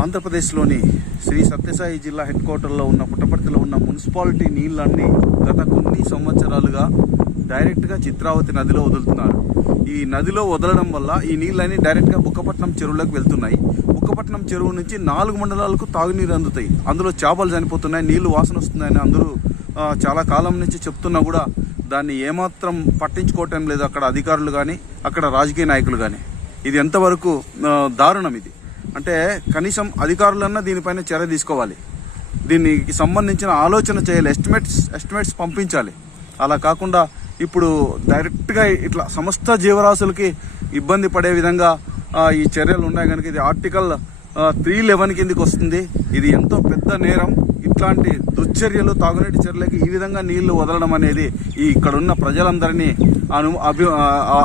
ఆంధ్రప్రదేశ్లోని శ్రీ సత్యసాయి జిల్లా హెడ్ క్వార్టర్లో ఉన్న పుట్టపర్తిలో ఉన్న మున్సిపాలిటీ నీళ్ళన్నీ గత కొన్ని సంవత్సరాలుగా డైరెక్ట్గా చిత్రావతి నదిలో వదులుతున్నారు. ఈ నదిలో వదలడం వల్ల ఈ నీళ్ళన్నీ డైరెక్ట్గా బుక్కపట్నం చెరువులకు వెళ్తున్నాయి. బుక్కపట్నం చెరువు నుంచి నాలుగు మండలాలకు తాగునీరు అందుతాయి. అందులో చేపలు చనిపోతున్నాయి నీళ్ళు వాసన వస్తున్నాయని అందరూ చాలా కాలం నుంచి చెప్తున్నా కూడా దాన్ని ఏమాత్రం పట్టించుకోవటం లేదు అక్కడ అధికారులు కానీ అక్కడ రాజకీయ నాయకులు కానీ ఇది ఎంతవరకు దారుణం ఇది. అంటే కనీసం అధికారులన్నా దీనిపైన చర్య తీసుకోవాలి. దీనికి సంబంధించిన ఆలోచన చేయాలి ఎస్టిమేట్స్ ఎస్టిమేట్స్ పంపించాలి. అలా కాకుండా ఇప్పుడు డైరెక్ట్గా ఇట్లా సమస్త జీవరాశులకి ఇబ్బంది పడే విధంగా ఈ చర్యలు ఉన్నాయి కనుక ఇది ఆర్టికల్ త్రీ లెవెన్ కిందికి వస్తుంది. ఇది ఎంతో పెద్ద నేరం. ఇట్లాంటి దుశ్చర్యలు తాగునీటి చర్యలకి ఈ విధంగా నీళ్ళు వదలడం అనేది ఈ ఇక్కడున్న ప్రజలందరినీ అను అభి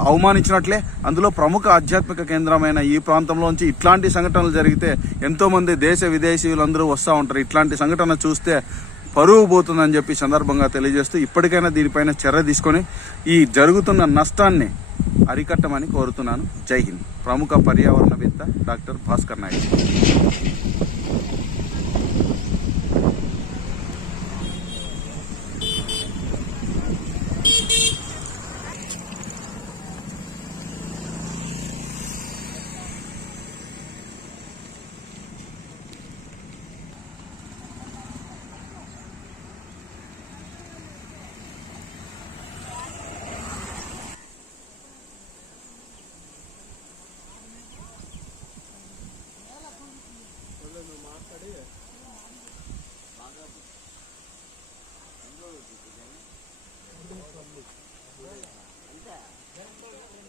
అవమానించినట్లే. అందులో ప్రముఖ ఆధ్యాత్మిక కేంద్రమైన ఈ ప్రాంతంలోంచి ఇట్లాంటి సంఘటనలు జరిగితే ఎంతోమంది దేశ విదేశీయులందరూ వస్తూ ఉంటారు. ఇట్లాంటి సంఘటన చూస్తే పరువు పోతుందని చెప్పి సందర్భంగా తెలియజేస్తూ ఇప్పటికైనా దీనిపైన చర్య తీసుకొని ఈ జరుగుతున్న నష్టాన్ని అరికట్టమని కోరుతున్నాను. జై హింద్. ప్రముఖ పర్యావరణవేత్త doctor Bhaskar Naidu. Thank you.